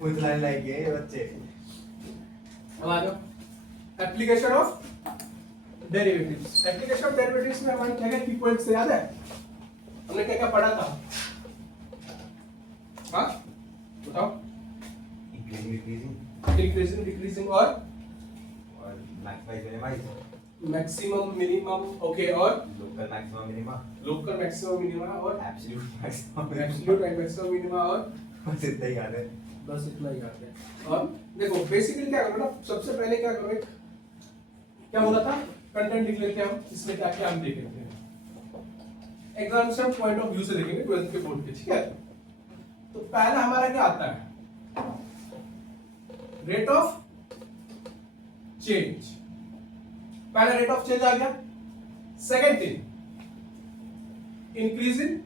पूछने लायक है ये बच्चे। अब आ जाओ application of derivatives. Application of derivatives में हमारे क्या क्या की पॉइंट्स याद है? हमने क्या क्या पढ़ा था? हाँ बताओ। इंक्रीजिंग डिक्रीजिंग और मैक्सिमम मिनिमम। ओके, और local maximum minima, local maximum minima और absolute maximum, absolute maximum minima और बस इतना ही याद है। बस इतना ही याद है। और देखो बेसिकली क्या करो ना, सबसे पहले क्या करो, एक क्या बोला था कंटेंट लिख लेते हैं हम, इसमें क्या क्या हम देख लेते हैं एग्जामिनेशन पॉइंट ऑफ व्यू से देखेंगे 12th के बोर्ड पे, ठीक है। तो पहला हमारा क्या आता है, रेट ऑफ चेंज। पहला रेट ऑफ चेंज आ गया। Second thing increasing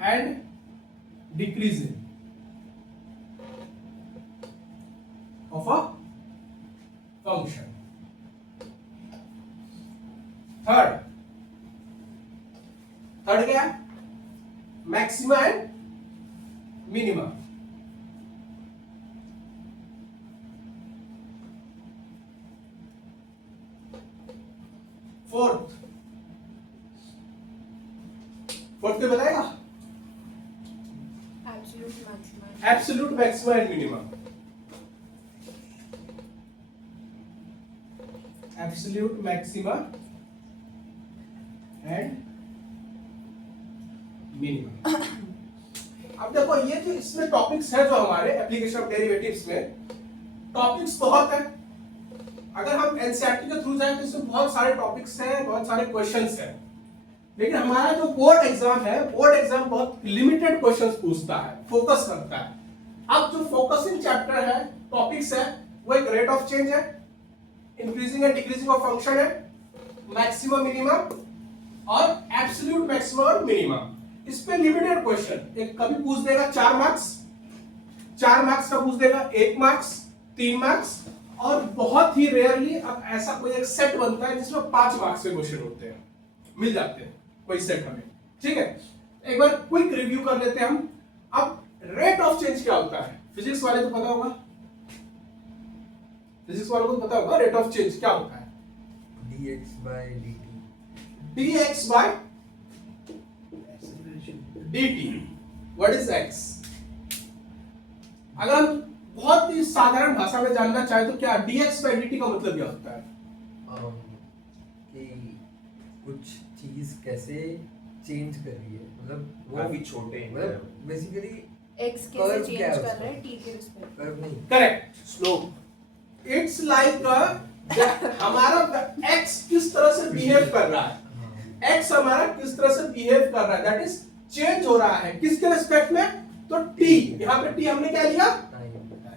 and decreasing of a function. Third क्या है, मैक्सिमा एंड मिनिमा। फोर्थ क्या बताएगा, absolute maxima and minima. Absolute maxima and minima. अब देखो ये जो इसमें टॉपिक्स है, जो हमारे एप्लीकेशन ऑफ डेरिवेटिव्स में टॉपिक्स बहुत है। अगर हम एनसीईआरटी के थ्रू जाएं तो इसमें बहुत सारे टॉपिक्स हैं, बहुत सारे क्वेश्चंस हैं। लेकिन हमारा जो बोर्ड एग्जाम है, बोर्ड एग्जाम बहुत लिमिटेड क्वेश्चंस पूछता है, फोकस करता है। अब जो फोकसिंग चैप्टर है, टॉपिक्स है, वो एक रेट ऑफ चेंज है, increasing and decreasing of function है, मैक्सिमम मिनिमम और एब्सोल्यूट मैक्सिमम और मिनिमम। इस पे लिमिटेड क्वेश्चन, एक कभी पूछ देगा 4 मार्क्स, 4 मार्क्स का पूछ देगा, 1 मार्क्स, 3 मार्क्स, और बहुत ही रेयरली अब ऐसा कोई एक सेट बनता है जिसमें 5 मार्क्स के क्वेश्चन होते हैं, मिल जाते हैं कोई सेट हमें, ठीक है। एक बार क्विक रिव्यू कर लेते हैं हम। अब रेट ऑफ चेंज क्या होता है, फिजिक्स वाले को पता होगा, फिजिक्स वालों को पता होगा रेट ऑफ चेंज क्या होता है, dx by dt, dx by dt। What is x? अगर हम बहुत ही साधारण भाषा में जानना चाहे तो क्या dx by dt का मतलब क्या होता है? कि कुछ चीज कैसे चेंज कर रही है, मतलब वो काफी छोटे हैं, मतलब बेसिकली x कैसे चेंज कर रहा है t के रिस्पेक्ट। कर्व नहीं, करेक्ट, स्लोप। इट्स लाइक हमारा x किस तरह से बिहेव कर रहा है, x हमारा किस तरह से बिहेव कर रहा है, दैट इज चेंज हो रहा है किसके रिस्पेक्ट में, तो t। यहाँ पे t हमने क्या लिया,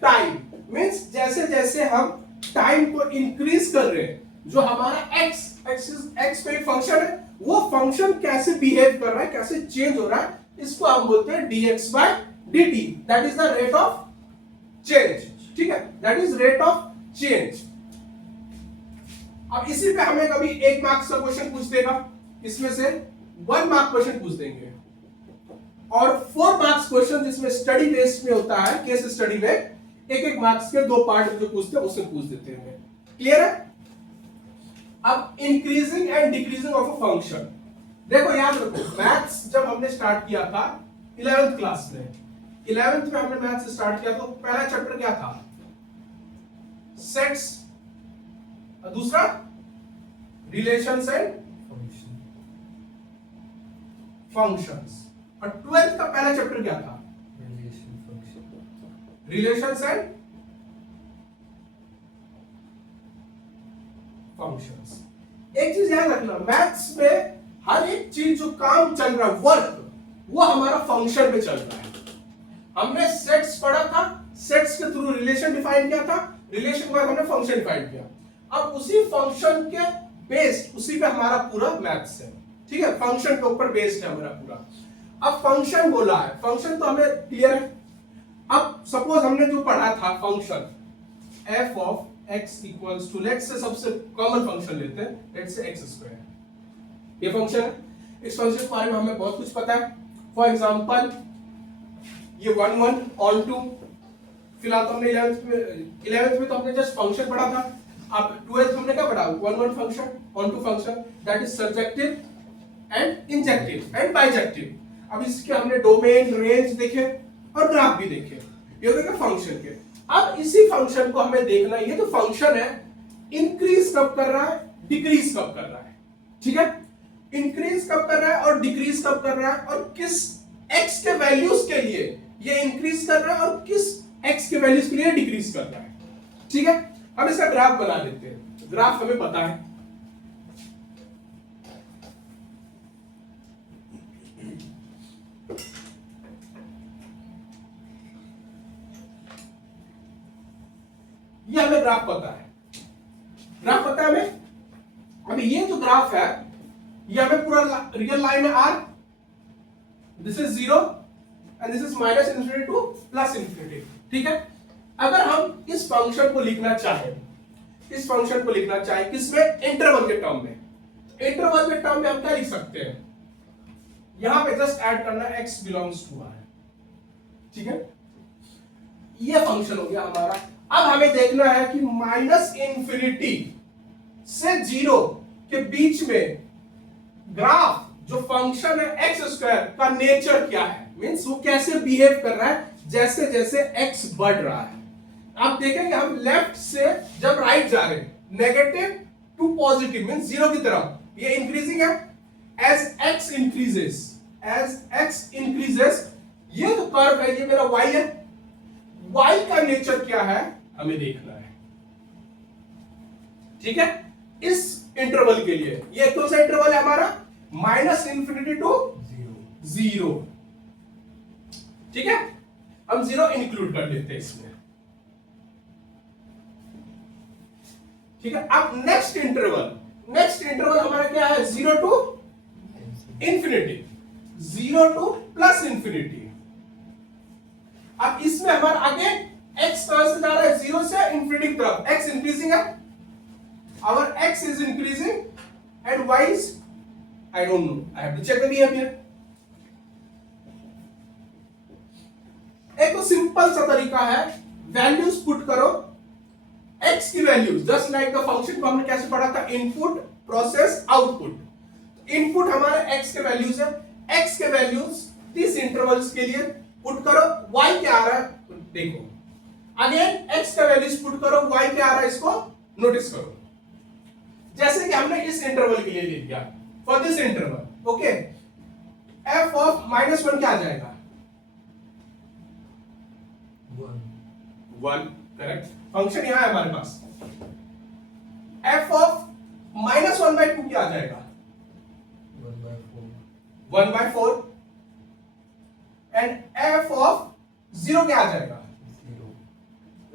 टाइम। मींस जैसे जैसे हम टाइम को इंक्रीज कर रहे हैं, जो हमारा x पे एक फंक्शन है, वो फंक्शन कैसे बिहेव कर रहा है, कैसे चेंज हो रहा है, इसको हम बोलते हैं dx by dt। That is the rate of change, ठीक है, that is rate of change. अब इसी पे हमें कभी 1 मार्क्स का क्वेश्चन पूछ देगा, इसमें से 1 मार्क क्वेश्चन पूछ देंगे, और 4 मार्क्स क्वेश्चन जिसमें स्टडी बेस्ड में होता है, केस स्टडी में 1 मार्क्स के 2 पार्ट जो पूछते हैं उससे पूछ देते हैं। क्लियर है? अब increasing and decreasing of a function, देखो याद रखो, मैथ्स जब हमने स्टार्ट किया था 11th क्लास में, 11th में हमने मैथ्स स्टार्ट किया तो पहला चैप्टर क्या था, सेट्स, दूसरा रिलेशंस एंड फंक्शंस, और 12th का पहला चैप्टर क्या था, रिलेशंस एंड फंक्शंस। एक चीज याद रखना, मैथ्स में हर एक चीज जो काम चल रहा है, वर्क, वो हमारा फंक्शन में चल रहा है। हमने सेट्स पढ़ा था, सेट्स के थ्रू रिलेशन डिफाइन किया था, रिलेशन के बाद हमने फंक्शन डिफाइन किया। अब उसी फंक्शन के बेस्ड, उसी पे हमारा पूरा मैथ्स है, ठीक है, फंक्शन के ऊपर बेस्ड है हमारा पूरा। अब फंक्शन बोला है, फंक्शन तो हमें क्लियर है। अब सपोज हमने जो पढ़ा था function f of x equals to, let's say सबसे कॉमन फंक्शन लेते हैं, लेट्स से x², ये फंक्शन है। इस फंक्शन के बारे में हमें बहुत कुछ पता है। फॉर एग्जांपल ये 1 1 ऑन टू, फिलहाल तो हमने 11th में तो हमने जस्ट फंक्शन पढ़ा था। अब 12th हमने क्या पढ़ा, 1 1 function, onto function, that is surjective and injective and bijective. अब इसके हमने डोमेन, रेंज देखे और ग्राफ भी देखे, ये देखे फंक्शन के। अब इसी फंक्शन को हमें देखना, ये जो फंक्शन है इंक्रीज कब कर रहा है, डिक्रीज कब कर रहा है, ठीक है, इंक्रीज कब कर रहा है और डिक्रीज कब कर रहा है, और किस x के वैल्यूज के लिए ये इंक्रीज कर रहा है और किस x के वैल्यूज के लिए डिक्रीज कर रहा है, ठीक है। अब इसका ग्राफ बना लेते हैं, ग्राफ हमें पता है। ये हमें ग्राफ पता है, ग्राफ पता है हमें। अभी ये जो ग्राफ है ये हमें पूरा रियल लाइन है r, this is 0 and this is minus infinity two plus infinity, ठीक है। अगर हम इस फंक्शन को लिखना चाहें, इस फंक्शन को लिखना चाहें किसमें, इंटरवल के टर्म में, इंटरवल के टर्म में हम क्या लिख सकते हैं, यहां पे जस्ट ऐड करना x बिलोंग्स टू r, ठीक है। ये फंक्शन हो गया हमारा। अब हमें देखना है कि माइनस इन्फिनिटी से 0 के बीच में ग्राफ जो फंक्शन है एक्स स्क्वायर का नेचर क्या है, मींस वो कैसे बिहेव कर रहा है जैसे जैसे x बढ़ रहा है। आप देखेंगे हम लेफ्ट से जब राइट जा रहे हैं, नेगेटिव टू पॉजिटिव मींस 0 की तरफ, ये इंक्रीजिंग है। एज x इंक्रीजेस, ये जो कर्व है ये मेरा y है, y का नेचर क्या है हमें देखना है, ठीक है। इस इंटरवल के लिए ये कौन सा इंटरवल है हमारा, माइनस इन्फिनिटी टू 0, ठीक है। हम 0 इंक्लूड कर लेते हैं इसमें, ठीक है। अब नेक्स्ट इंटरवल हमारा क्या है, 0 to infinity, 0 to plus infinity. अब इसमें हमारा आगे x कहां से जा रहा है, 0 से इंफिनिटी की तरफ, x इंक्रीजिंग है, our x is increasing and y is, I don't know, I have to check the behavior। एक तो सिंपल सा तरीका है, वैल्यूज पुट करो, x की values just like the function को हमने कैसे पढ़ा था, इनपुट प्रोसेस आउटपुट। इनपुट हमारे x के वैल्यूज है, x के वैल्यूज इस इंटरवल्स के लिए पुट करो, y क्या आ रहा है देखो, अगेन x का वैल्यूज पुट करो, y क्या आ रहा है इसको नोटिस करो। जैसे कि हमने इस इंटरवल के लिए ले लिया, for this interval, okay, f of -1 क्या आ जाएगा, 1, करेक्ट। फंक्शन यहां है हमारे पास, f ऑफ -1/2 क्या आ जाएगा, 1/4, एंड f ऑफ 0 क्या आ जाएगा,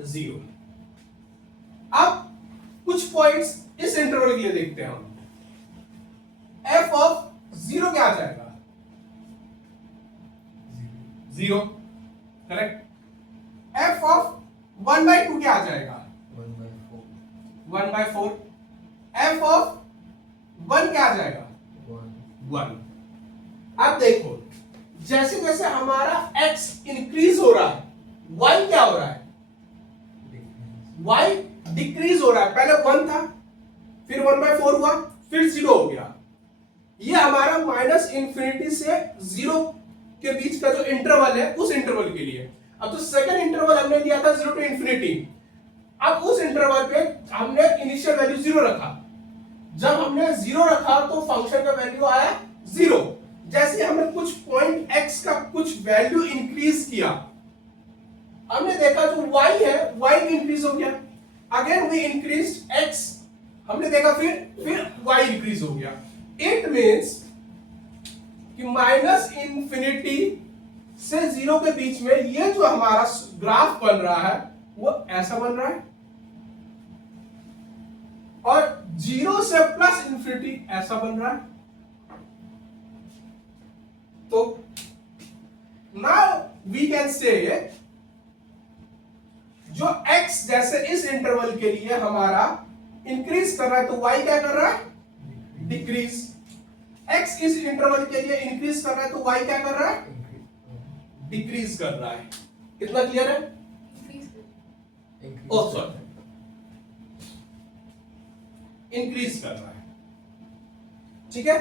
0। अब कुछ पॉइंट्स इस इंटरवल के लिए देखते हैं हम, f ऑफ 0 क्या आ जाएगा, 0, करेक्ट। f ऑफ 1/2 क्या आ जाएगा, 1/4, f ऑफ 1 क्या आ जाएगा, 1। अब देखो जैसे जैसे हमारा x इंक्रीज हो रहा है, y क्या हो रहा है, y डिक्रीज हो रहा है। पहले 1 था, फिर 1/4 हुआ, फिर 0 हो गया। ये हमारा माइनस इंफिनिटी से 0 के बीच का जो इंटरवल है उस इंटरवल के लिए। अब तो सेकंड इंटरवल हमने लिया था 0 टू इंफिनिटी, अब उस इंटरवल पे हमने इनिशियल वैल्यू 0 रखा। जब हमने 0 रखा तो फंक्शन का वैल्यू आया 0। जैसे हमने कुछ पॉइंट x का कुछ वैल्यू इंक्रीज किया, हमने देखा जो y है y भी इंक्रीज हो गया, अगेन वी इंक्रीज्ड x, हमने देखा फिर y इंक्रीज हो गया। इट मींस कि माइनस इंफिनिटी से 0 के बीच में ये जो हमारा ग्राफ बन रहा है वो ऐसा बन रहा है, और 0 से प्लस इंफिनिटी ऐसा बन रहा है। तो नाउ वी कैन से जो x जैसे इस इंटरवल के लिए हमारा इंक्रीज कर रहा है, तो y क्या कर रहा है, डिक्रीज। x इस इंटरवल के लिए इंक्रीज कर रहा है, तो y क्या कर रहा है, डिक्रीज कर रहा है। कितना क्लियर है? ओह सॉरी, इंक्रीज कर रहा है। ठीक है,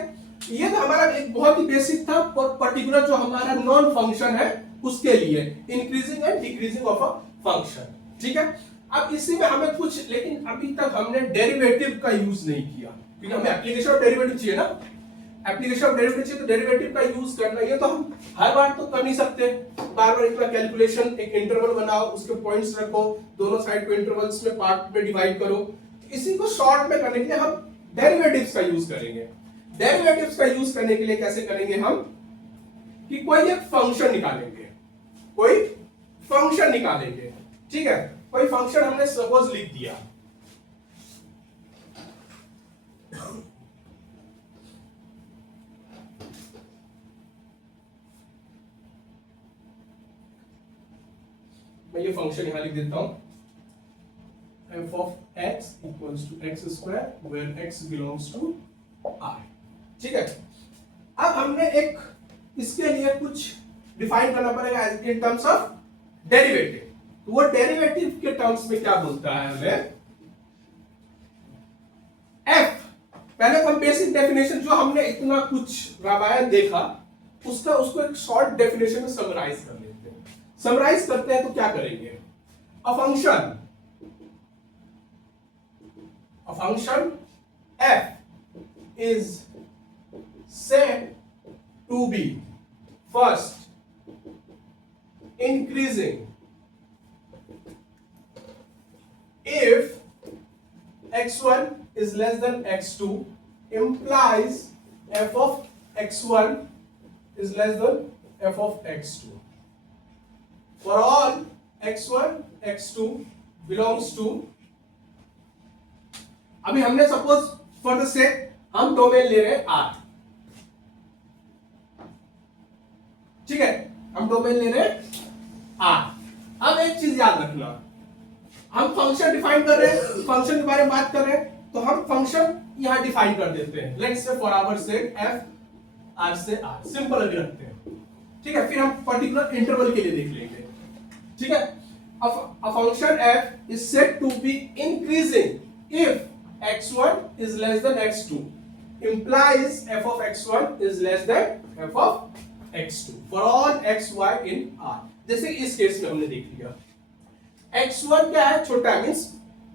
ये तो हमारा एक बहुत ही बेसिक था, पर्टिकुलर जो हमारा नॉन फंक्शन है उसके लिए, increasing and decreasing of a function. ठीक है, अब इसी में हमें कुछ, लेकिन अभी तक हमने डेरिवेटिव का यूज नहीं किया, क्योंकि हमें एप्लीकेशन ऑफ डेरिवेटिव चाहिए ना, एप्लीकेशन ऑफ डेरिवेटिव चाहिए, तो डेरिवेटिव का यूज करना, ये तो हम हर बार तो कर नहीं सकते, बार बार इतना कैलकुलेशन, एक इंटरवल बनाओ, उसके पॉइंट्स रखो, दोनों साइड को इंटरवल्स में पार्ट में डिवाइड करो, इसी को शॉर्ट में करने के लिए हम डेरिवेटिव्स का यूज करेंगे। डेरिवेटिव्स का यूज करने के लिए कैसे करेंगे हम, कि कोई एक फंक्शन निकालेंगे, कोई फंक्शन निकालेंगे। ठीक है, कोई फंक्शन हमने सपोज लिख दिया, मैं ये फंक्शन यहां लिख देता हूं, f of x equals to x square where x belongs to r। ठीक है, अब हमने एक इसके लिए कुछ डिफाइन करना पड़ेगा इन टर्म्स ऑफ डेरिवेटिव। तो वो डेरिवेटिव के टर्म्स में क्या बोलता है हमें, f, पहले तो हम बेसिक डेफिनेशन जो हमने इतना कुछ रामायण देखा उसका, उसको एक शॉर्ट डेफिनेशन में समराइज कर लेते हैं। समराइज करते हैं तो क्या करेंगे, a function f is said to be first increasing if x1 is less than x2, implies f of x1 is less than f of x2 for all x1 x2 belongs to, अभी हमने suppose for the sake हम domain ले रहे हैं R, ठीक है, हम domain ले रहे हैं R। अब एक चीज याद रखना, हम फंक्शन डिफाइन कर रहे हैं, फंक्शन के बारे में बात कर रहे हैं, तो हम फंक्शन यहां डिफाइन कर देते हैं, let's say for our sake f R से R, सिंपल अभी रखते हैं। ठीक है, फिर हम पर्टिकुलर इंटरवल के लिए देख लेंगे। ठीक है, a function f is said to be increasing if x1 is less than x2, implies f of x1 is less than f of x2 for all x y in R। जैसे इस case में हमने देख लिया, x1 क्या है, छोटा है, means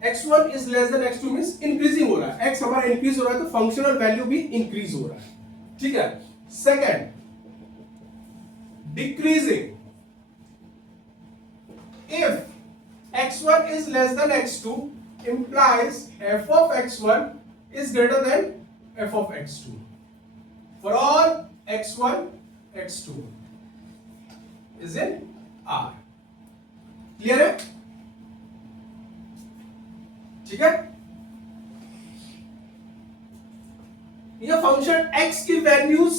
x1 is less than x2 means increasing हो रहा है, x हमारा इंक्रीज हो रहा है तो फंक्शनल वैल्यू भी इंक्रीज हो रहा है। ठीक है, second decreasing if x1 is less than x2, implies f of x1 is greater than f of x2 for all x1 x2 is in R। Clear है? ठीक है, ये फंक्शन x की वैल्यूज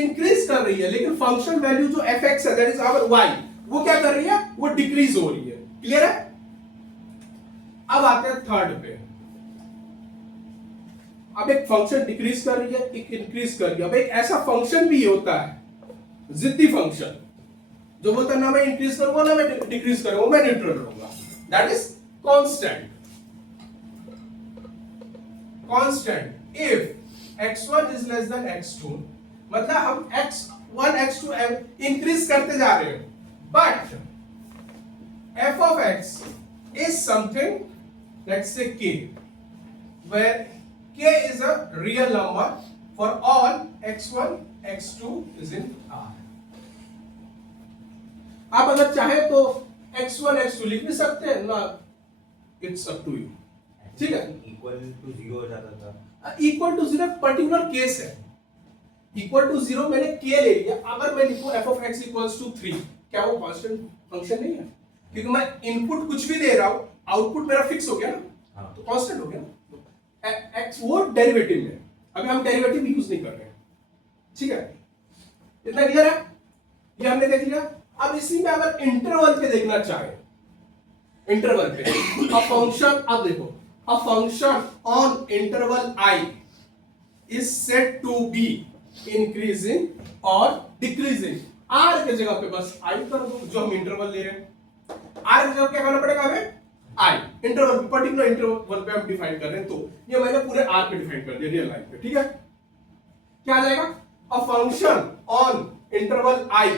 इंक्रीज कर रही है, लेकिन फंक्शन वैल्यू जो fx है, दैट इज आवर y, वो क्या कर रही है, वो डिक्रीज हो रही है। क्लियर है? अब आते हैं थर्ड पे, अब एक फंक्शन डिक्रीज कर रही है, एक इंक्रीज कर रही है। अब एक ऐसा फंक्शन भी होता है जिद्दी फंक्शन, जो बोलता है ना मैं इंक्रीज करूंगा ना मैं डिक्रीज करूंगा, मैं न्यूट्रल रहूंगा, that is constant. Constant if x1 is less than x2, मतलब हम x1 x2 इंक्रीज करते जा रहे हैं, but f of x is something, let's say k, where k is a real number for all x1 x2 is in R। आप अगर चाहे तो x1 x2 लिख भी सकते हैं ना, इट्स अप टू यू। ठीक है, इक्वल टू 0 हो जाता था, इक्वल टू 0 पर्टिकुलर केस है, इक्वल टू 0 मैंने k ले लिया, अगर मैं लिखूं f of x equals to 3, क्या वो कांस्टेंट फंक्शन नहीं है? क्योंकि मैं इनपुट कुछ भी दे रहा हूं, आउटपुट मेरा फिक्स हो गया ना, हाँ, तो कांस्टेंट हो गया ना। x वो डेरिवेटिव में, अभी हम डेरिवेटिव यूज नहीं कर रहे हैं। ठीक है, इतना क्लियर है? ये हमने देख लिया। अब इसी में अगर इंटरवल पे देखना चाहे, इंटरवल पे अ फंक्शन, अब देखो a function on interval i is said to be increasing or decreasing R के जगह पे बस आई कर दो, जो हम इंटरवल ले रहे हैं। आर की जगह क्या करना पड़ेगा हमें, आई। इंटरवल, पर्टिकुलर इंटरवल पे हम डिफाइन कर रहे हैं, तो ये मैंने पूरे आर पे डिफाइन कर दिया, रियल लाइन पे। ठीक है, क्या आ जाएगा, अ function on interval I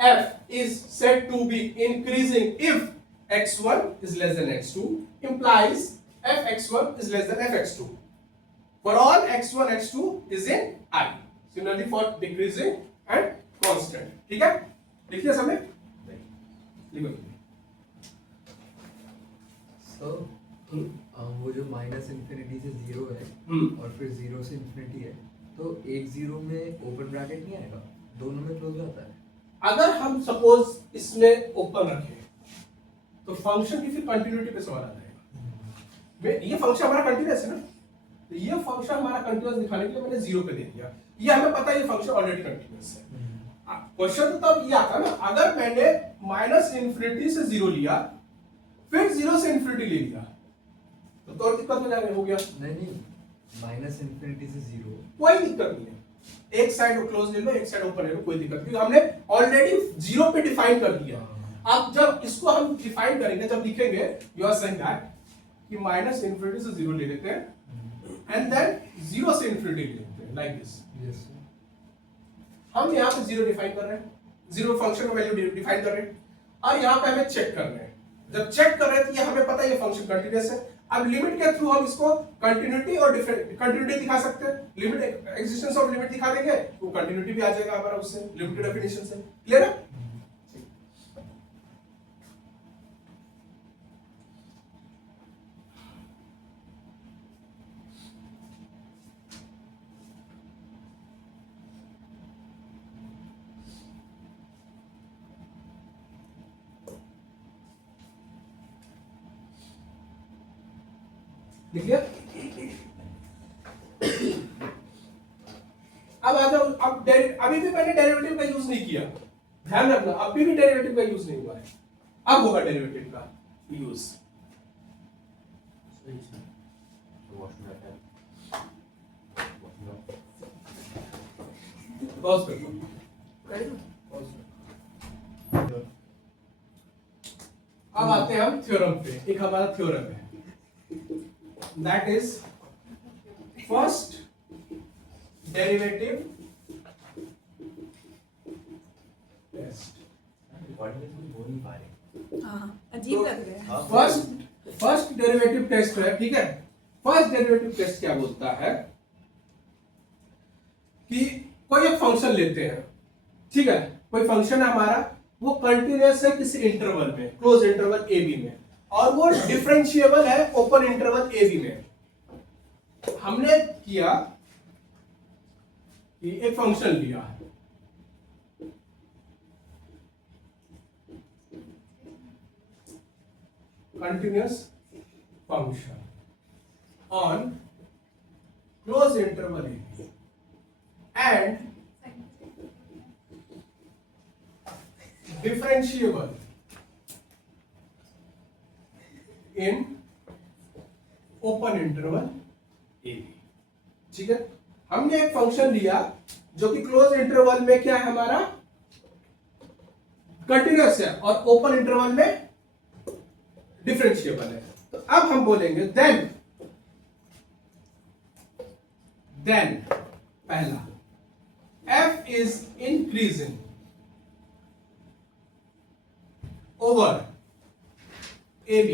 f is said to be increasing if x1 is less than x2, implies fx1 is less than fx2 for all x1 x2 is in I, similarly for decreasing and constant। ठीक है, लिख लिया सबने, लिखो। So, वो जो minus infinity से zero है और फिर जीरो से इन्फिनिटी है, तो एक जीरो में ओपन ब्रैकेट नहीं आएगा, दोनों में क्लोज आता है। अगर हम सपोज इसमें ओपन रखें तो फंक्शन की फिर कंटिन्यूटी पे सवाल आ जाएगा। ये फंक्शन हमारा कंटिन्यूअस है ना, तो ये फंक्शन हमारा कंटिन्यूअस दिखाने के लिए मैंने जीरो पे दे दिया, ये हमें पता है ये फंक्शन ऑलरेडी कंटिन्यूअस है। क्वेश्चन तो तब ये आता ना, अगर मैंने माइनस इन्फिनिटी से जीरो लिया फिर जीरो से इन्फिनिटी ले लिया तो दिक्कत हो जाएगा, हो गया। नहीं, माइनस इन्फिनिटी से जीरो कोई दिक्कत नहीं है, एक साइड क्लोज ले लो, एक साइड ओपन ले लो, कोई दिक्कत नहीं, हमने ऑलरेडी जीरो पे डिफाइन कर दिया। अब जब इसको हम डिफाइन करेंगे, जब लिखेंगे यू आर सेइंग दैट कि माइनस इन्फिनिटी से जीरो ले लेते हैं एंड देन जीरो से इन्फिनिटी ले लेते हैं, लाइक दिस। यस, हम यहाँ पे जीरो डिफाइन कर रहे हैं, जीरो फंक्शन का वैल्यू डिफाइन कर रहे हैं, और यहाँ पे हमें चेक करना है। जब चेक कर रहे हैं तो ये हमें पता है ये फंक्शन कंटिन्यूअस है। अब लिमिट के थ्रू हम इसको कंटिन्यूटी और कंटिन्यूटी दिखा सकते हैं, लिमिट एक्जिस्टेंस ऑफ लिमिट दिखा देंगे तो कंटिन्यूटी भी आ जाएगा हमारा उससे, लिमिट डेफिनेशन से। क्लियर है? लिख लिया? अब आ जाओ, अब अभी भी मैंने डेरिवेटिव का यूज नहीं किया, ध्यान रखना, अभी भी डेरिवेटिव का यूज नहीं हुआ है, अब होगा डेरिवेटिव का यूज। पॉज कर दो। अब आते हैं हम थ्योरम पे। एक हमारा थ्योरम है, that is first derivative test। अजीब लग रहा है। फर्स्ट डेरिवेटिव टेस्ट है, ठीक है। फर्स्ट डेरिवेटिव टेस्ट क्या बोलता है कि कोई एक फंक्शन लेते हैं, ठीक है, कोई फंक्शन है हमारा, वो कंटिन्यूअस है किसी इंटरवल में, क्लोज इंटरवल ए बी में, और वो डिफरेंशिएबल है ओपन इंटरवल ए बी में। हमने किया कि एक फंक्शन लिया, continuous function on close interval A B and differentiable in open interval a b। ठीक है, हमने एक फंक्शन लिया जो कि क्लोज इंटरवल में क्या है हमारा, कंटिन्यूअस है, और ओपन इंटरवल में डिफरेंशिएबल है। तो अब हम बोलेंगे देन पहला f is increasing over AB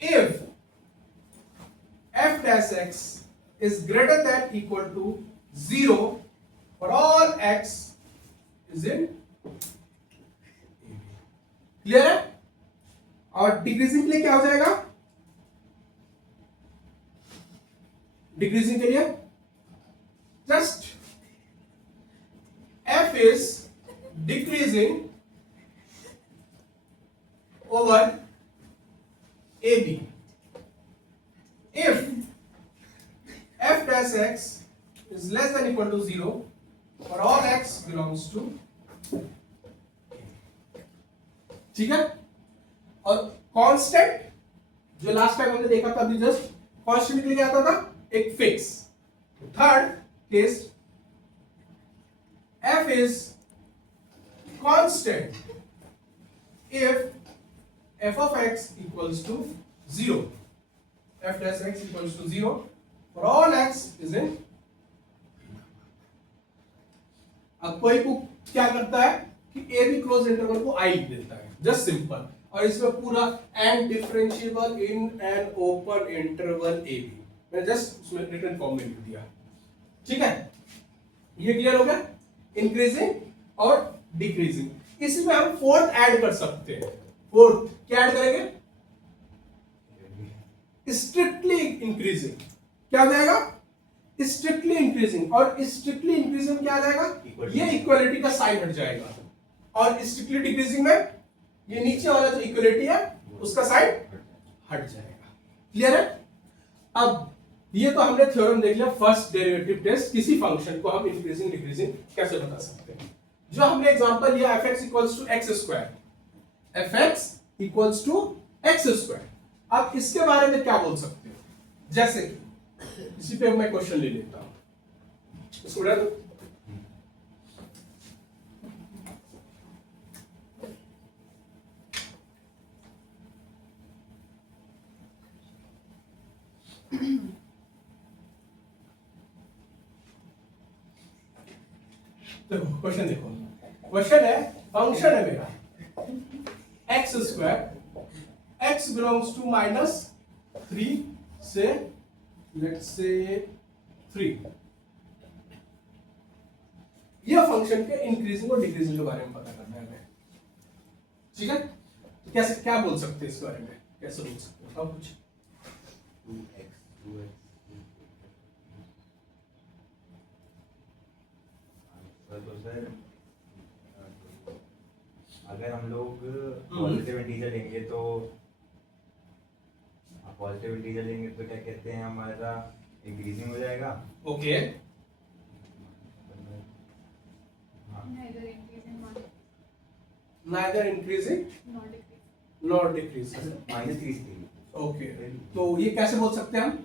if f dash x is greater than equal to 0 for all x is in AB। Clear है? और डिक्रीजिंग के लिए क्या हो जाएगा, डिक्रीजिंग के लिए just f is decreasing over AB if f dash x is less than equal to 0 for all x belongs to A। ठीक है, और कांस्टेंट जो लास्ट टाइम हमने देखा था, अभी जस्ट कांस्टेंट के लिए आता था एक fix. Third case f is constant if f of x equals to 0, f dash x equals to 0 for all x is in। अब कोई को क्या करता है कि ए बी क्लोज इंटरवल को आई देता है, जस्ट सिंपल, और इसमें पूरा and differentiable in an open interval A B, मैंने जस्ट उसमें रिटन फॉर्म में लिख दिया। ठीक है, ये क्लियर हो गया, इंक्रीजिंग और डिक्रीजिंग। इसमें हम फोर्थ ऐड कर सकते हैं। फोर्थ क्या ऐड करेंगे? Strictly increasing. क्या हो जाएगा? Strictly increasing. और स्ट्रिक्टली इंक्रीजिंग क्या आ जाएगा? ये इक्वलिटी का साइन हट जाएगा, और स्ट्रिक्टली डिक्रीजिंग में ये नीचे वाला जो इक्वलिटी है उसका साइन हट जाएगा। क्लियर है? अब ये तो हमने थ्योरम देख लिया, फर्स्ट डेरिवेटिव टेस्ट, किसी फंक्शन को हम इंक्रीजिंग डिक्रीजिंग कैसे बता सकते हैं। जो हमने एग्जांपल लिया fx equals to x square, fx equals to x square. अब इसके बारे में क्या बोल सकते हो? जैसे कि इसी पे मैं क्वेश्चन ले लेता हूं, इसको उड़ा दो। देखो क्वेश्चन, देखो क्वेश्चन है, फंक्शन है मेरा x square, x belongs to -3 से लेट्स से 3। यह फंक्शन के इंक्रीजिंग और डिक्रीजिंग के बारे में पता करना है हमें। ठीक है, तो कैसे क्या बोल सकते हैं इस बारे में, कैसे बोल सकते हो? कुछ 2x तो सर अगर हम लोग पॉजिटिव इंटीजर लेंगे तो क्या कहते हैं, हमारा इंक्रीजिंग हो जाएगा। Okay, neither increasing nor decreasing। -3 okay, तो ये कैसे बोल सकते हैं हम?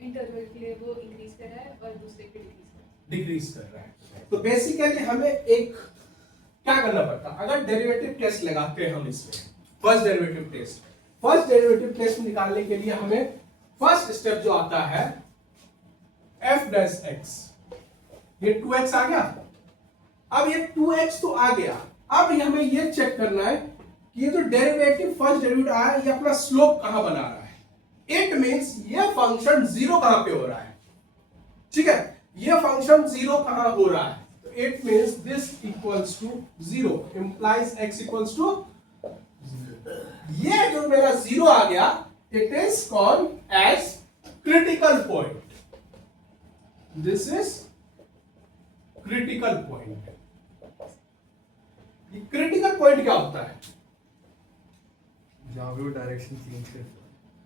इंटरवल के लिए वो इंक्रीज कर रहा है और दूसरे के डिक्रीज कर रहा है। तो बेसिकली हमें एक क्या करना पड़ता, अगर डेरिवेटिव टेस्ट लगाते हैं हम इसमें, फर्स्ट डेरिवेटिव टेस्ट निकालने के लिए हमें फर्स्ट स्टेप जो आता है f डैश x, ये 2x आ गया। अब ये 2x तो आ गया, अब हमें ये चेक करना है कि ये जो डेरिवेटिव फर्स्ट डेरिवेटिव आया है ये अपना स्लोप कहां बना रहा है। इट मींस ये फंक्शन जीरो कहां पे हो रहा है। ठीक है, ये फंक्शन जीरो कहां हो रहा है, तो it means this equals to 0 implies x equals to 0। ये जो मेरा 0 आ गया, it is called as critical point. This is critical point. Critical point क्या होता है? जहां पे वो डायरेक्शन चेंज करता है,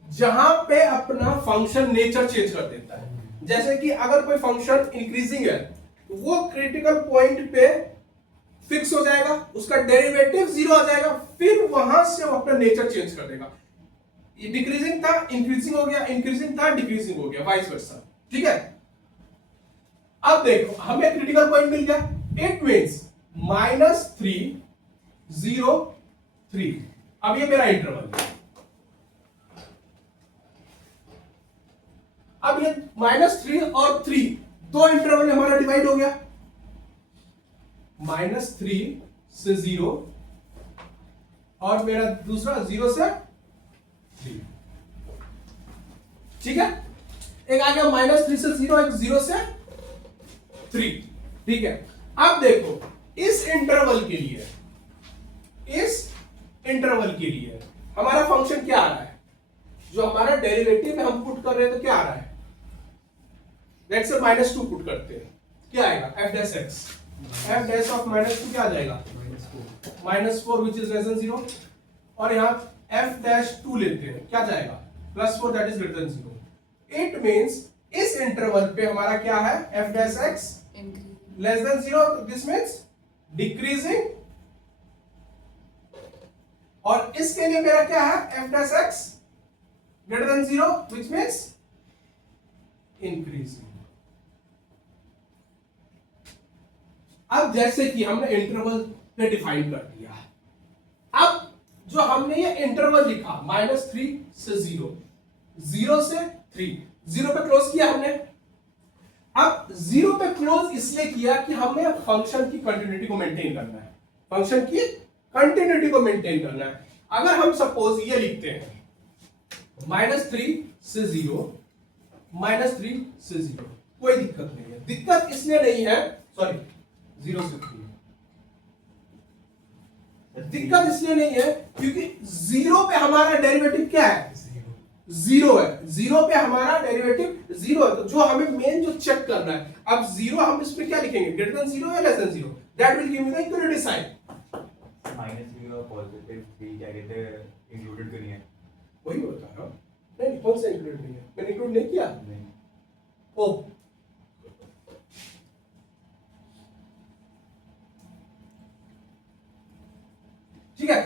जहां पे अपना फंक्शन नेचर चेंज कर देता है। जैसे कि अगर कोई फंक्शन इंक्रीजिंग है तो वो क्रिटिकल पॉइंट पे फिक्स हो जाएगा, उसका डेरिवेटिव 0 आ जाएगा, फिर वहां से वो अपना नेचर चेंज कर देगा। ये डिक्रीजिंग था इंक्रीजिंग हो गया, इंक्रीजिंग था डिक्रीजिंग हो गया, वाइस वर्सा। ठीक है, अब देखो हमें क्रिटिकल पॉइंट मिल गया। It means -3 0 3। अब ये मेरा इंटरवल है। अब ये -3 और 3 दो इंटरवल में हमारा डिवाइड हो गया, -3 से 0 और मेरा दूसरा 0 से 3। ठीक है, एक आ गया -3 से 0, एक 0 से 3। ठीक है, अब देखो इस इंटरवल के लिए हमारा फंक्शन क्या आ रहा है, जो हमारा डेरिवेटिव में हम पुट कर रहे हैं तो क्या आ रहा है, लेट्स से -2 पुट करते हैं, क्या आएगा f dash x, f dash of -2 क्या आ जाएगा -4 which is less than 0, और यहाँ f डैश 2 लेते हैं, क्या जाएगा +4 that is greater than 0। It means इस इंटरवल पे हमारा क्या है, f dash x less than 0, this means decreasing, और इसके लिए मेरा क्या है, f dash x greater than 0 which means increasing। अब जैसे कि हमने इंटरवल पे डिफाइन कर दिया, अब जो हमने ये इंटरवल लिखा -3 से 0, 0 से 3, 0 पे क्लोज किया हमने। अब 0 पे क्लोज इसलिए किया कि हमें फंक्शन की कंटिन्यूटी को मेंटेन करना है, फंक्शन की कंटिन्यूटी को मेंटेन करना है। अगर हम सपोज ये लिखते हैं -3 से 0, -3 से 0, कोई दिक्कत नहीं है। दिक्कत इसलिए नहीं है, सॉरी 0 से 3, दिक्कत इसलिए नहीं है क्योंकि 0 पे हमारा डेरिवेटिव क्या है, 0 है। 0 पे हमारा डेरिवेटिव 0 है, तो जो हमें मेन जो चेक करना है, अब 0 हम इसमें क्या लिखेंगे, ग्रेटर देन 0 या less than 0, that will give me the equality sign. -3 और +3 क्या कहते हैं, इंक्लूडेड करिए। वही बता रहा हूं। नहीं, कौन सा इंक्लूड नहीं है, मैंने इंक्लूड नहीं किया। नहीं, ओ ठीक है,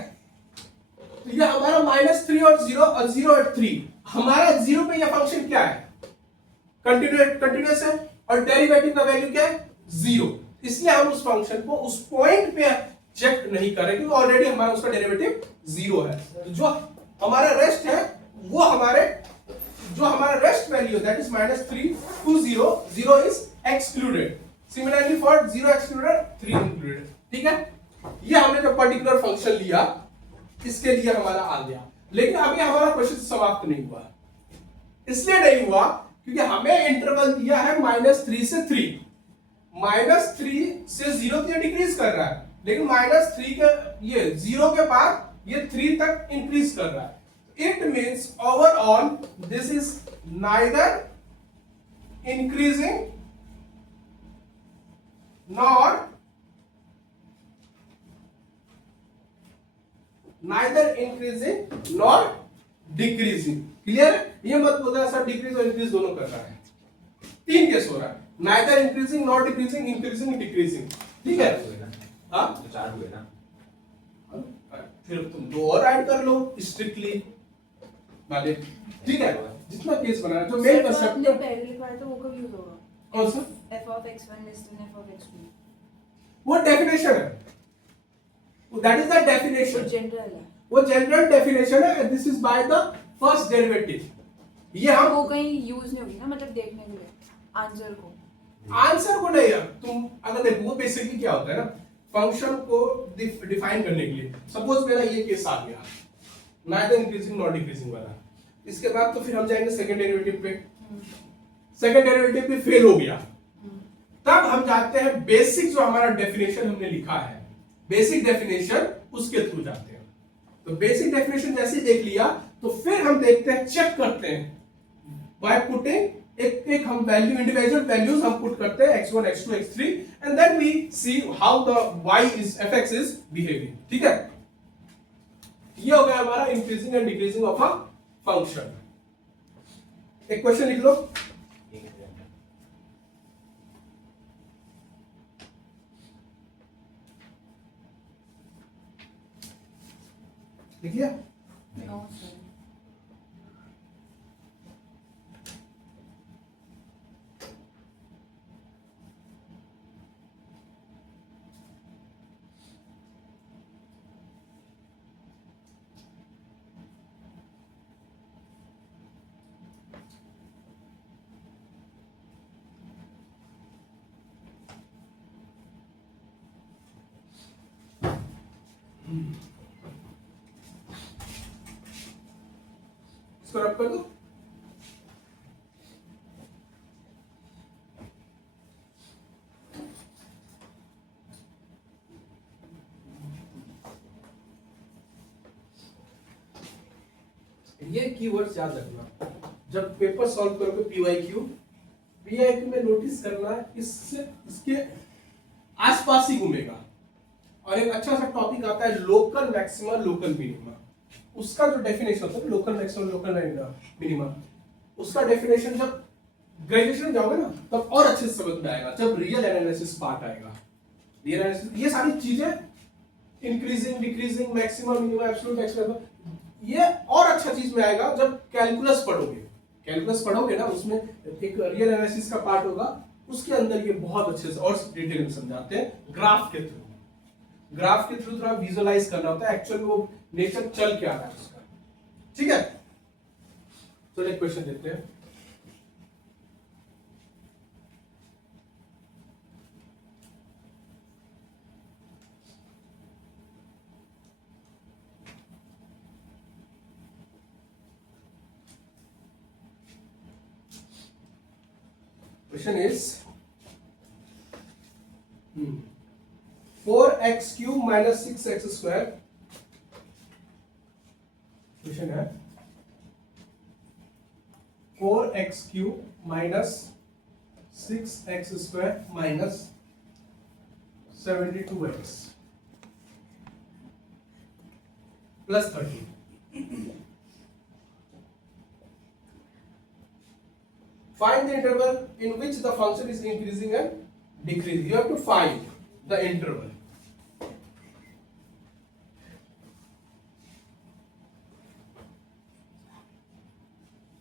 तो ये हमारा -3 और 0 और 0 और 3, हमारा 0 पे ये फंक्शन क्या है, कंटिन्यूअस है, और डेरिवेटिव का वैल्यू क्या है, 0। इसलिए हम उस फंक्शन को उस पॉइंट पे चेक नहीं कर रहे क्योंकि ऑलरेडी हमारा उसका डेरिवेटिव 0 है। तो जो हमारा रेस्ट है वो जो हमारा rest value that is -3 to 0, 0 is excluded. Similarly for 0 excluded, 3 included. ठीक है, ये हमने जो पर्टिकुलर फंक्शन लिया इसके लिए हमारा आ गया। लेकिन अभी हमारा क्वेश्चन समाप्त नहीं हुआ। इसलिए नहीं हुआ क्योंकि हमें इंटरवल दिया है -3 से 3, -3 से 0 तक डिक्रीज कर रहा है, लेकिन -3 के ये 0 के बाद ये 3 तक इंक्रीज कर रहा है। It means overall this is neither increasing nor decreasing. Clear? ये मत बोलना सर डिक्रीज और इंक्रीज दोनों कर रहा है, 3 केस हो रहा है, neither increasing not decreasing, increasing decreasing. ठीक है, हाँ तो 4 हुए ना, फिर तुम 2 और ऐड कर लो स्ट्रिक्टली वाले। ठीक है, जितना केस बना है जो मेन सर, जो कंसेप्ट आपने पहले लिखवाया था वो कब यूज होगा? कौन सा? f(x1) less than f(x2)। वो डेफिनेशन है, दैट इज द वो डेफिनेशन, जनरल है। वो जनरल डेफिनेशन है। This is by the first derivative. ये हम वो कहीं यूज नहीं होगी ना, मतलब देखने के लिए आंसर को। आंसर को नहीं है, तुम अगर देखो वो बेसिकली क्या होता है ना, फंक्शन को डिफाइन करने के लिए। सपोज मेरा ये केस आ गया नाइदर इंक्रीजिंग नॉट डिक्रीजिंग वाला, इसके बाद तो फिर हम जाएंगे सेकंड डेरिवेटिव पे। सेकंड डेरिवेटिव पे फेल हो गया, तब हम जाते हैं बेसिक जो हमारा डेफिनेशन हमने लिखा है, बेसिक डेफिनेशन उसके थ्रू जाते हैं। तो बेसिक डेफिनेशन जैसे ही देख लिया तो फिर हम देखते हैं, चेक करते हैं बाय पुटिंग एक हम वैल्यू, इंडिविजुअल वैल्यूज हम पुट करते हैं x1 x2 x3 and then we see how the y is fx is behaving. ठीक है, ये हो गया हमारा increasing and decreasing of a function. एक क्वेश्चन लिख लो। लिख लिया? No sir. इसको रब कर दो। ये कीवर्ड्स याद रखना जब पेपर सॉल्व करोगे। पीवाईक्यू में नोटिस करना इससे इसके आसपास ही घूमेगा। और एक अच्छा सा टॉपिक आता है लोकल मैक्सिमा लोकल मिनिमा। उसका जो डेफिनेशन होता है लोकल मैक्सिमम लोकल मिनिमा, उसका डेफिनेशन जब ग्रेजुएशन में जाओगे ना तब और अच्छे से समझ में आएगा, जब रियल एनालिसिस पार्ट आएगा। रियल एनालिसिस ये सारी चीजें increasing decreasing maximum minima absolute maximum, ये और अच्छा चीज में आएगा जब कैलकुलस पढ़ोगे। कैलकुलस पढ़ोगे ना, उसमें एक रियल एनालिसिस का पार्ट होगा, उसके अंदर ये बहुत अच्छे से और डिटेल में समझाते हैं ग्राफ के थ्रू। ग्राफ के थ्रू थोड़ा विजुअलाइज करना होता है एक्चुअल में वो नेचर चल क्या रहा है उसका। ठीक है, चलो एक क्वेश्चन देखते हैं। Question is 4x cube minus 6x square। Question है 4x cube minus 6x square minus 72x plus 30। Find the interval in which the function is increasing and decreasing. You have to find the interval.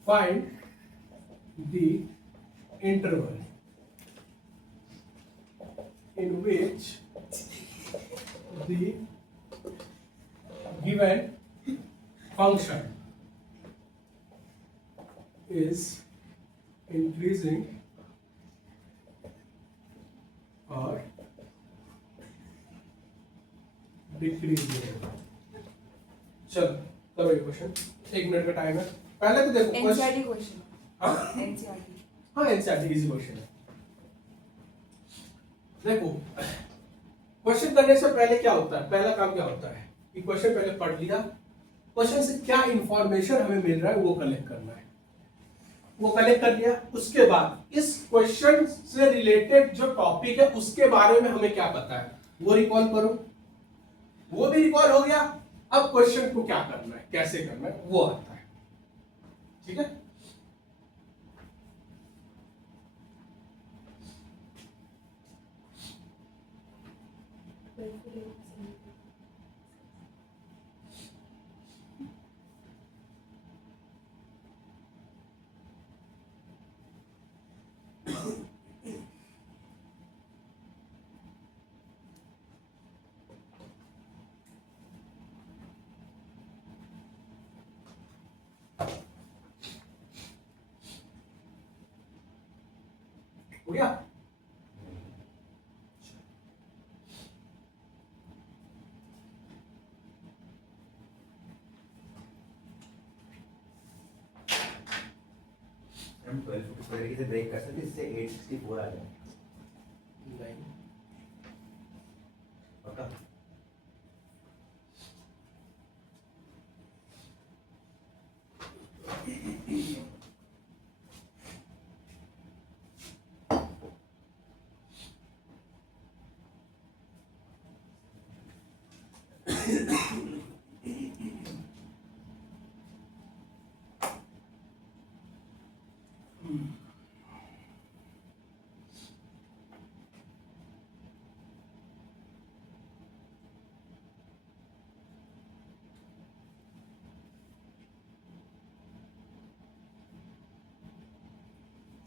Find the interval in which the given function is increasing or decreasing। चलो तब एक question, 1 minute का time है। पहले तो देखो NCERT question. हाँ NCERT. हाँ एनसीईआरटी इजी क्वेश्चन है। देखो क्वेश्चन करने से पहले क्या होता है, पहला काम क्या होता है कि क्वेश्चन पहले पढ़ लिया, क्वेश्चन से क्या इंफॉर्मेशन हमें मिल रहा है वो कलेक्ट करना है। वो कलेक्ट कर लिया, उसके बाद इस क्वेश्चन से रिलेटेड जो टॉपिक है उसके बारे में हमें क्या पता है वो रिकॉल करो। वो भी रिकॉल हो गया, अब क्वेश्चन को क्या करना है, कैसे करना है वो आता है। ठीक है, हो गया। हम 12 स्क्वायर से ब्रेक कर सकते, इससे 864 आ जाए। नहीं पक्का?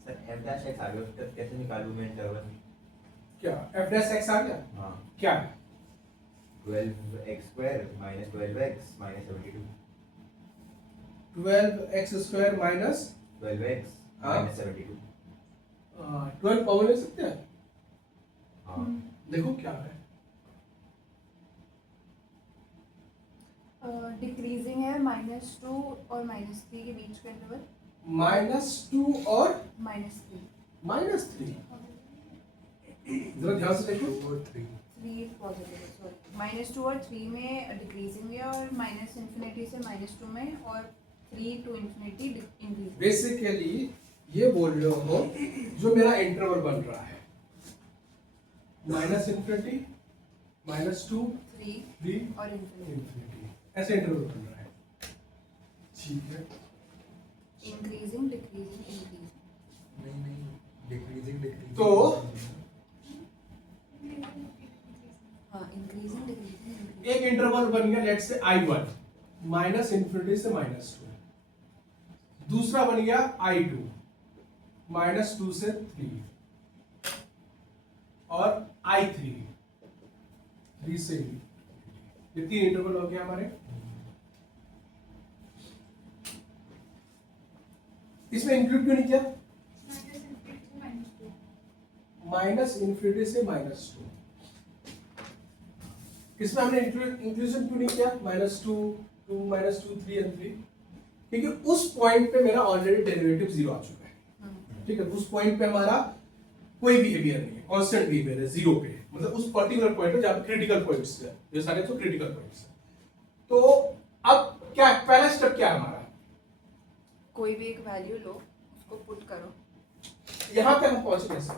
सर f डैश x आ गया, उसका कैसे निकालूं मैं इंटरवल? क्या f डैश x आ गया? हाँ, क्या है? 12x square minus 12x minus 72। 12x square minus 12x हाँ। माइनस 72। 12 पावर ले सकते हैं। हाँ, देखो क्या है, डिक्रीजिंग है -2 और -3 के बीच का इंटरवल। -2 और -3। -3। जरा ध्यान से देखो, 2 और 3। 3 पॉजिटिव है, सॉरी। -2 और 3 में डिक्रीजिंग है और -∞ से -2 में और 3 to ∞ इंक्रीजिंग। बेसिकली ये बोल रहे हो जो मेरा इंटरवल बन रहा है -∞, -2, 3 और ∞। ∞, ऐसे इंटरवल बन रहा है। ठीक है, इंक्रीजिंग, डिक्रीजिंग, इंक्रीजिंग। नहीं डिक्रीजिंग डिक्रीजिंग। तो हाँ, इंक्रीजिंग, डिक्रीजिंग, इंक्रीजिंग। एक इंटरवल बन गया लेट्स से I1 -∞ से -2। दूसरा बन गया I2 -2 से 3। और I3, 3 से ये 3 इंटरवल हो गया हमारे। इसमें इंक्लूड क्यों नहीं किया? माइनस इन्फिनिटी से -2। इसमें हमने इंक्लूजन क्यों नहीं किया? -2, 2, -2, 3 and 3, क्योंकि उस पॉइंट पे मेरा ऑलरेडी डेरिवेटिव 0 आ चुका है। ठीक है, उस पॉइंट पे हमारा कोई बिहेवियर नहीं है, कांस्टेंट बिहेवियर है 0 पे, मतलब उस पर्टिकुलर पॉइंट पे जहां पे क्रिटिकल पॉइंट्स है, ये सारे तो क्रिटिकल पॉइंट्स है। तो अब क्या पहला स्टेप क्या है हमारा? कोई भी एक वैल्यू लो, उसको पुट करो, यहाँ पे हम पहुंचे कैसे?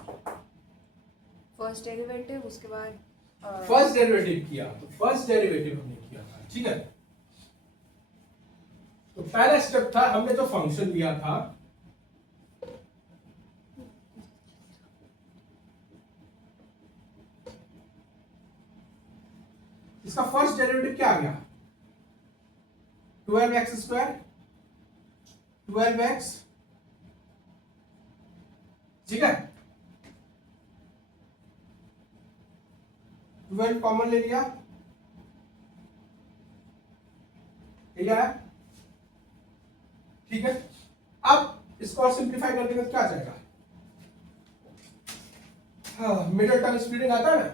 फर्स्ट डेरिवेटिव, उसके बाद फर्स्ट डेरिवेटिव किया, तो फर्स्ट डेरिवेटिव हमने किया था, ठीक है। तो पहला स्टेप था, हमने जो फंक्शन लिया था इसका फर्स्ट डेरिवेटिव क्या आ गया? 12x², 12x, ठीक है। 12 कॉमन ले लिया, ठीक है, ठीक है। अब इसको और सिंप्लीफाई कर देंगे तो क्या आ जाएगा? हाँ, मिडिल टर्म स्प्लिटिंग आता है ना,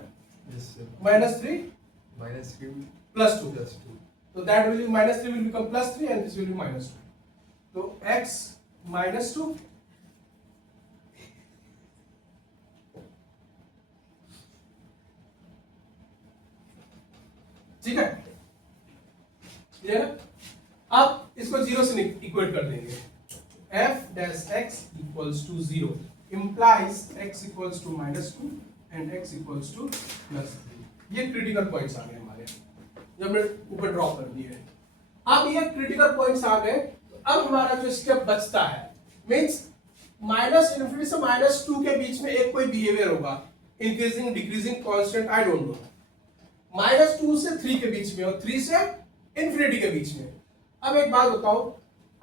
-3 -3 +2, +2, so that will be -3 will become +3 and this will be -2, so x -2 ठीक है, क्लियर है। अब इसको 0 से इक्वेट कर देंगे, f dash x equals to 0 implies x equals to -2 and x equals to +3। ये क्रिटिकल पॉइंट्स आ गए हमारे, जो हमने ऊपर ड्रॉ कर दिए। अब ये क्रिटिकल पॉइंट्स आ गए, तो अब हमारा जो स्टेप बचता है मींस -∞ से -2 के बीच में एक कोई बिहेवियर होगा, increasing, decreasing, constant, I don't know. -2 से 3 के बीच में और 3 से इन्फिनिटी के बीच में। अब एक बात बताओ,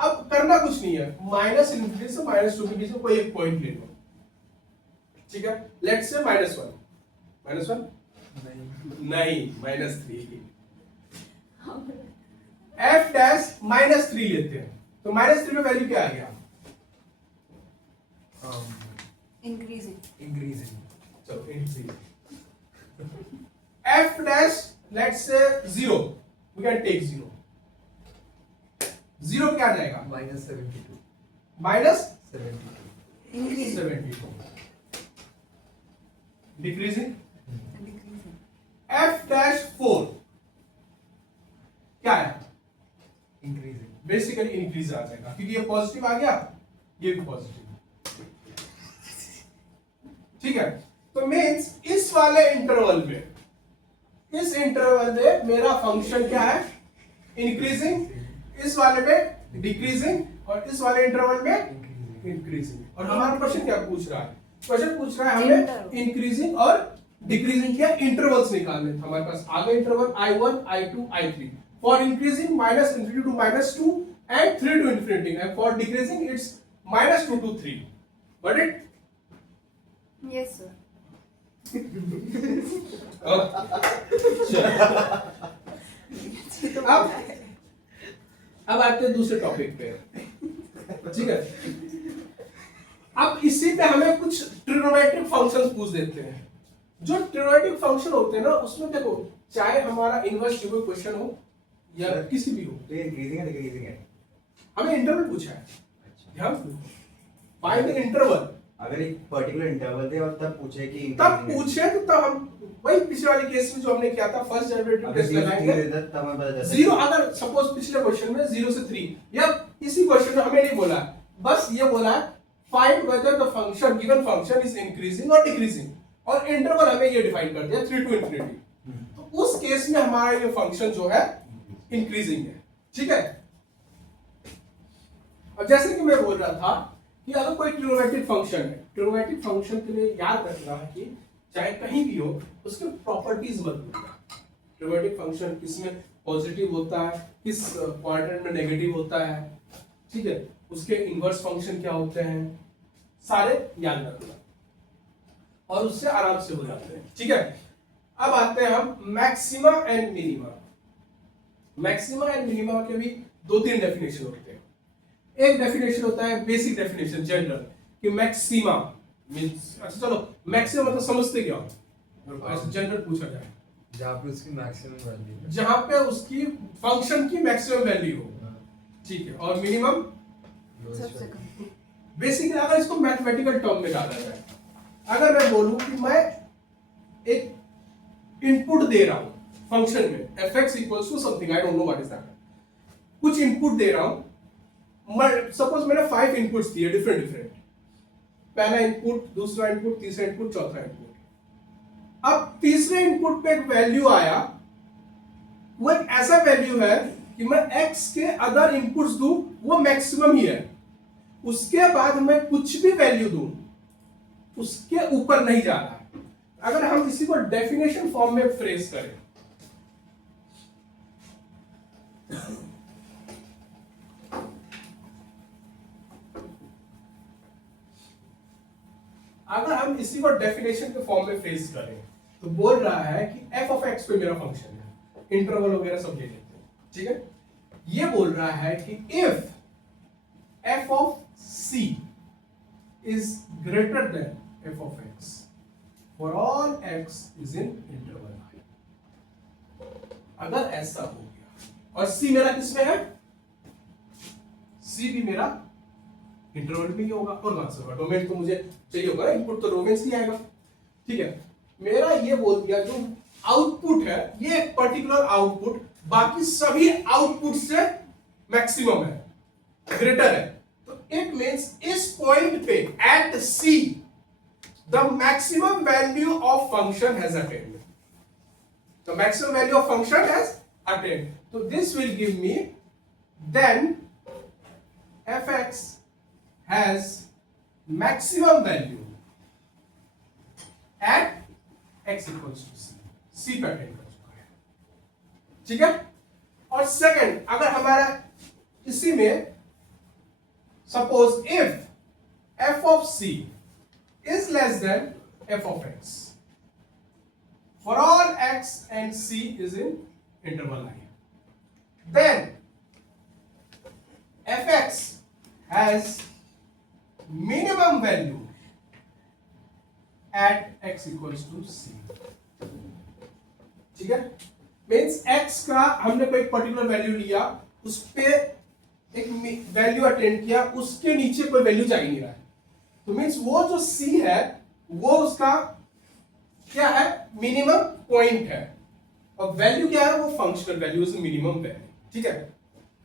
अब करना कुछ नहीं है, -∞ से -2 के बीच में कोई एक पॉइंट ले लो, ठीक है। लेट्स से -1, -1 नहीं, -3, f डैश -3 लेते हैं, तो -3 में वैल्यू क्या आ गया? इंक्रीजिंग, चलो increasing. f dash let's say 0, we can take 0, 0 क्या आ जाएगा? -72, -72, 72, डिक्रीजिंग। f डैश 4 क्या है? इंक्रीजिंग, बेसिकली इंक्रीज आ जाएगा, क्योंकि ये पॉजिटिव आ गया, ये भी पॉजिटिव, ठीक है। तो मींस इस वाले इंटरवल में, इस इंटरवल में मेरा फंक्शन क्या है? इंक्रीजिंग, इस वाले में डिक्रीजिंग और इस वाले इंटरवल में इंक्रीजिंग। और हमारा क्वेश्चन क्या पूछ रहा है? क्वेश्चन पूछ रहा है हमें इंक्रीजिंग और डिक्रीजिंग के इंटरवल्स निकालने। हमारे पास आगे interval I1, I2, I3 for increasing -∞ to -2 and 3 to infinity, and for decreasing it's -2 to 3, got it? Yes sir. अब आते हैं दूसरे टॉपिक पे, ठीक है। अब इसी पे हमें कुछ ट्रिग्नोमेट्रिक फंक्शंस पूछ देते हैं। जो ट्रिग्नोमेट्रिक फंक्शन होते हैं ना, उसमें देखो, चाहे हमारा इनवर्स ट्रिगो क्वेश्चन हो या किसी भी हो, तो ये इंक्रीजिंग है डिक्रीजिंग है? हमें इंटरवल पूछा है, अच्छा, ध्यान दो, फाइंड द इंटरवल। अगर एक पर्टिकुलर इंटरवल दे और तब पूछे कि तब increasing है, पूछे तो तब हम वही पिछले वाले केस में जो हमने किया था, फर्स्ट डेरिवेटिव अगर टेस्ट 0 से 3 लगाएंगे, देता तब हमें पता चलता है 0, अगर सपोज पिछले क्वेश्चन में 0 से 3, या इसी क्वेश्चन में हमें नहीं बोला, बस ये बोला find whether the function given function is increasing और डिक्रीजिंग, और इंटरवल हमें ये डिफाइन कर दिया 3 to infinity। तो उस केस में हमारा ये फंक्शन जो है इंक्रीजिंग है, ठीक है। अब जैसे कि मैं बोल रहा था कि अगर कोई ट्रिग्नोमेट्रिक फंक्शन है, ट्रिग्नोमेट्रिक फंक्शन के लिए याद रखना है कि चाहे कहीं भी हो, उसके प्रॉपर्टीज मत भूलना। ट्रिग्नोमेट्रिक फंक्शन किसमें पॉजिटिव होता है, किस क्वाड्रेंट में नेगेटिव होता है, ठीक है, उसके इनवर्स फंक्शन क्या होते हैं, सारे याद रखना। और उससे आराम से हो जाते हैं। ठीक है, अब आते हैं हम maxima and minima. Maxima and minima के भी 2-3 डेफिनेशन होते हैं। एक डेफिनेशन होता है बेसिक डेफिनेशन जनरल कि मैक्सिमा मींस, अच्छा चलो मैक्सिमा मतलब समझते क्या हो, ऐसे जनरल पूछा जाए जहाँ पे उसकी मैक्सिमम वैल्यू है। जहां पे उसकी फंक्शन की मैक्सिमम वैल्यू हो। ठीक है, और मिनिमम सबसे कम। बेसिकली अगर इसको मैथमेटिकल टर्म में डाला जाए, अगर मैं बोलूं कि मैं एक इनपुट दे रहा हूं फंक्शन में f(x = something, I don't know what is that, कुछ इनपुट दे रहा हूं, मैं सपोज मैंने 5 इनपुट्स दिए डिफरेंट डिफरेंट, पहला इनपुट, दूसरा इनपुट, तीसरा इनपुट, चौथा इनपुट। अब तीसरे इनपुट पे एक वैल्यू आया, वो एक ऐसा वैल्यू है कि मैं x के अदर इनपुट्स दूं वो मैक्सिमम ही है, उसके बाद मैं कुछ भी वैल्यू दूं उसके ऊपर नहीं जा रहा है। अगर हम इसी को डेफिनेशन फॉर्म में फ्रेज करें, अगर हम इसी को डेफिनेशन के फॉर्म में फ्रेज करें तो बोल रहा है कि f(x) पे मेरा फंक्शन है, इंटरवल वगैरह सब ले लेते हैं। ठीक है, ये बोल रहा है कि if f(c) is greater than f(x) for all x is in interval I, अगर ऐसा हो गया और c मेरा किसमें है, c भी मेरा इंटरवल में ही होगा, और कहां से होगा, डोमेन तो मुझे चाहिए होगा ना, इनपुट तो डोमेन से ही आएगा। ठीक है, मेरा ये बोल दिया जो आउटपुट है ये एक पर्टिकुलर आउटपुट बाकी सभी आउटपुट से मैक्सिमम है, ग्रेटर है, तो इट मींस इस पॉइंट पे at c the maximum value of function has attained, the maximum value of function has attained, तो this will give me then f(x) has maximum value at x equals to c, c पे attend कर चुका है। ठीक है, और second अगर हमारा इसी में suppose if f of c is less than f of x for all x and c is in interval I, then fx has minimum value at x equals to c। ठीक है, means x का हमने कोई particular value लिया, उस पे एक value attend किया, उसके नीचे कोई वैल्यू जा ही नहीं रहा है, तो मीन्स वो जो c है वो उसका क्या है, मिनिमम पॉइंट है, और वैल्यू क्या है, वो functional value is minimum value. ठीक है,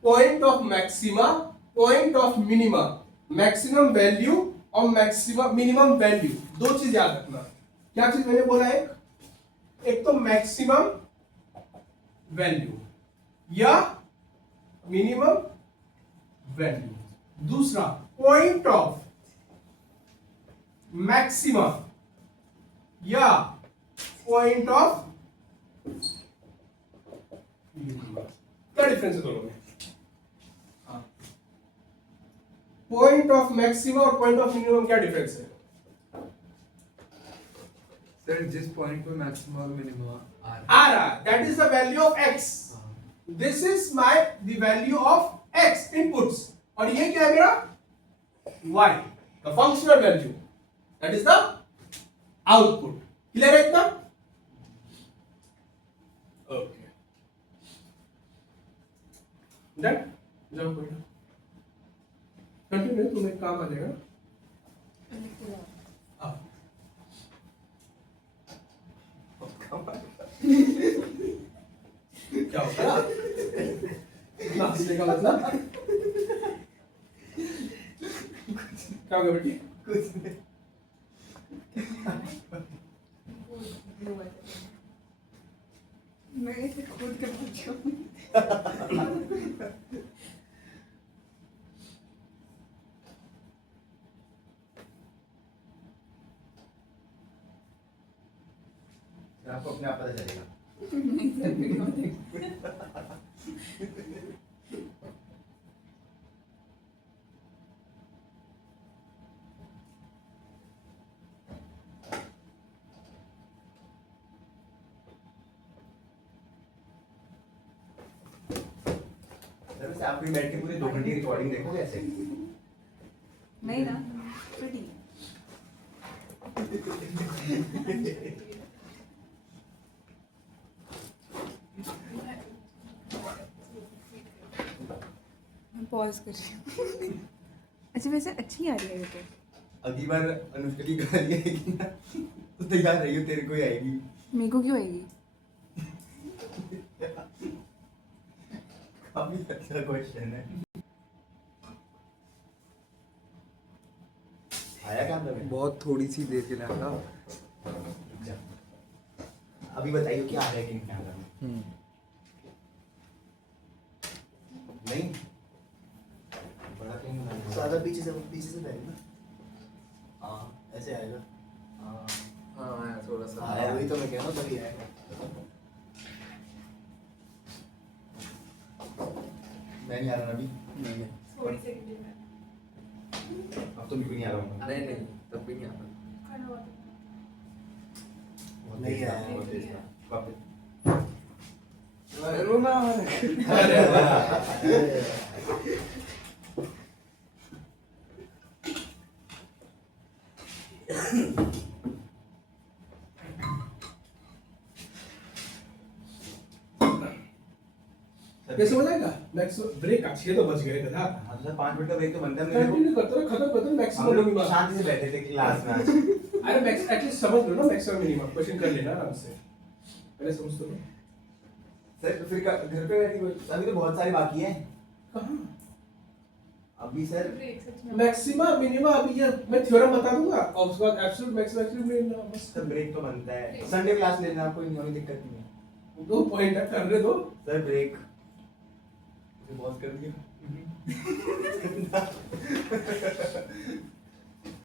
point of maxima, point of minima, maximum value और मैक्सिमम मिनिमम वैल्यू, दो चीज याद रखना। क्या चीज मैंने बोला, एक तो मैक्सिमम वैल्यू या मिनिमम वैल्यू, दूसरा पॉइंट ऑफ मैक्सिमा या पॉइंट ऑफ मिनिमा। क्या डिफरेंस है दोनों में, पॉइंट ऑफ मैक्सिमा और पॉइंट ऑफ मिनिमम क्या डिफरेंस है? सर जिस पॉइंट पे मैक्सिमम और मिनिमम आ रहा, that is the value of x, this is my the value of x inputs, और ये क्या है मेरा y, the functional value, that is the output. Clear है इतना? ओके, डन, जाओ बेटा कंटिन्यू, तुम्हें काम आ जाएगा। क्या होता है नाचने का मतलब, क्या होगा बेटी? कुछ नहीं। मैं इसे खुद कर पूछूं। आपको अपने आप पता चलेगा। नहीं सर, वीडियो देख। सर वैसे आप भी बैठ के पूरे 2 घंटे की रिकॉर्डिंग देखोगे ऐसे? नहीं ना, तो ठीक है। मैं पॉज कर रही हूँ। अच्छा वैसे अच्छी आ रही है ये तो। अगली बार अनुष्का की गाली आएगी ना तो तैयार रहियो, तेरे को ही आएगी। मेरे को क्यों आएगी? काफी अच्छा क्वेश्चन है। आया क्या अंदर में? बहुत थोड़ी सी देर के लिए आया। अच्छा। अभी बताइए क्या आ रहा है कि नहीं आ रहा है? नहीं बड़ा कहीं बना है। ज्यादा पीछे से बैठ ना। हाँ ऐसे आएगा। हाँ हाँ आया थोड़ा सा। हाँ वही तो मैं कह रहा हूँ तभी आएगा। मैं नहीं आ रहा अभी। नहीं है। थोड़ी सेकंड में अब तो बिल्कुल नहीं आ रहा हूँ। नहीं नहीं तब भी नहीं आता। खड़ा हुआ था। बहुत नहीं तेज था, आया। बहुत तेज था। वापस। अरे वाह। ये समझ आएगा? मैक्सिमम ब्रेक अच्छी है तो बच गए गधा। हाँ तो 5 मिनट का ब्रेक तो बनता है मेरे को। कंटिन्यू करते रहो, खत्म करते रहो, हम मैक्सिमम लोग मिनिमम। शांति से बैठे थे क्लास में आज। अरे मैक्स एटलीस्ट समझ लो ना, मैक्सिमम मिनिमम क्वेश्चन कर लेना आराम से। पहले समझ तो लो। सर तो फिर घर पे बैठी अभी तो बहुत सारी बाकी है। कहाँ? अभी सर ब्रेक सच में मैक्सिमम मिनिमम अभी ये मैं थ्योरम बता दूंगा और उसके बाद एब्सोल्यूट मैक्सिमम एब्सोल्यूट मिनिमम बस। सर ब्रेक तो बनता है। संडे क्लास लेना आपको कोई दिक्कत नहीं है। 2 पॉइंट है, करने दो। सर ब्रेक मुझे बहुत कर दिया।